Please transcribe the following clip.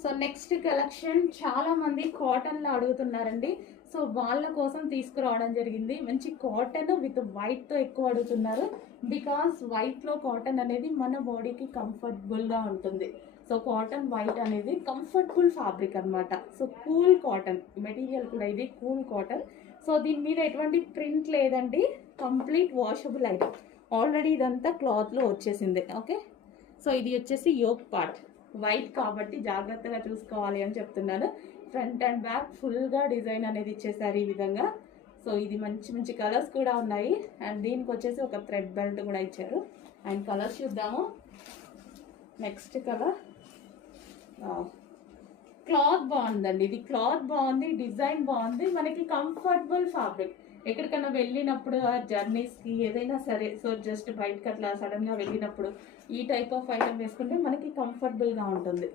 So next collection చాలా మంది కాటన్లో అడుగుతున్నారండి. సో వాళ్ళ కోసం తీసుకురావడం జరిగింది. మంచి కాటన్ విత్ వైట్తో ఎక్కువ అడుగుతున్నారు. బికాస్ వైట్లో కాటన్ అనేది మన బాడీకి కంఫర్టబుల్గా ఉంటుంది. సో కాటన్ వైట్ అనేది కంఫర్టబుల్ ఫ్యాబ్రిక్ అనమాట. సో కూల్ కాటన్ మెటీరియల్ కూడా ఇది కూల్ కాటన్. సో దీని మీద ఎటువంటి ప్రింట్ లేదండి, కంప్లీట్ వాషబుల్ ఐటమ్. ఆల్రెడీ ఇదంతా క్లాత్లో వచ్చేసింది. ఓకే, సో ఇది వచ్చేసి యోక్ పార్ట్ వైట్ కాబట్టి జాగ్రత్తగా చూసుకోవాలి అని చెప్తున్నాను. ఫ్రంట్ అండ్ బ్యాక్ ఫుల్గా డిజైన్ అనేది ఇచ్చేసారు ఈ విధంగా. సో ఇది మంచి మంచి కలర్స్ కూడా ఉన్నాయి. అండ్ దీనికి వచ్చేసి ఒక థ్రెడ్ బెల్ట్ కూడా ఇచ్చారు. అండ్ కలర్స్ చూద్దాము. నెక్స్ట్ కలర్, క్లాత్ బాగుందండి. ఇది క్లాత్ బాగుంది, డిజైన్ బాగుంది, మనకి కంఫర్టబుల్ ఫ్యాబ్రిక్. ఎక్కడికైనా వెళ్ళినప్పుడు జర్నీస్కి ఏదైనా సరే, సో జస్ట్ బయటకు అట్లా సడన్గా వెళ్ళినప్పుడు ఈ టైప్ ఆఫ్ ఐటమ్ వేసుకుంటే మనకి కంఫర్టబుల్గా ఉంటుంది.